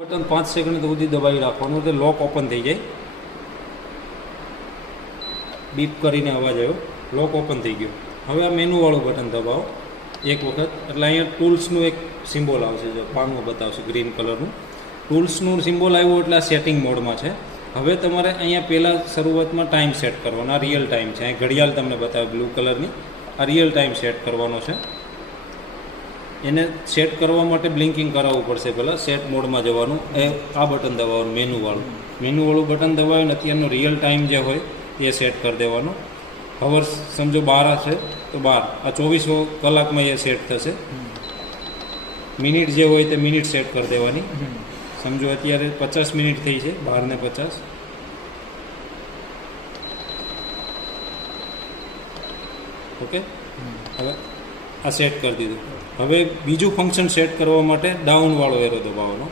Button 5 second સુધી દબાવી રાખવાનું એટલે લોક ઓપન થઈ જાય. બીપ કરીને અવાજ આવ્યો, લોક ઓપન થઈ ગયો. હવે આ મેનુવાળું બટન દબાવો એક વખત એટલે અહીંયા ટૂલ્સનું એક સિમ્બોલ આવશે, જો પાનું બતાવશે ગ્રીન કલરનું. ટૂલ્સનું સિમ્બોલ આવ્યું એટલે આ સેટિંગ મોડમાં છે. હવે તમારે અહીંયા પહેલાં શરૂઆતમાં ટાઈમ સેટ કરવાનો, આ રિયલ ટાઈમ છે. અહીં ઘડિયાળ તમને બતાવે બ્લુ કલરની, આ રિયલ ટાઈમ સેટ કરવાનો છે. એને સેટ કરવા માટે બ્લિંકિંગ કરાવવું પડશે. પહેલાં સેટ મોડમાં જવાનું, એ આ બટન દબાવવાનું મેનુવાળું બટન દબાવીને અત્યારનો રિયલ ટાઈમ જે હોય એ સેટ કરી દેવાનો. હવર્સ સમજો 12 છે તો 12, આ 24 કલાકમાં એ સેટ થશે. મિનિટ જે હોય તે મિનિટ સેટ કરી દેવાની. સમજો અત્યારે 50 મિનિટ થઈ છે, 12 ને 50. ઓકે, હવે આ સેટ કરી દીધું. હવે બીજું ફંક્શન સેટ કરવા માટે ડાઉનવાળો એરો દબાવવાનો.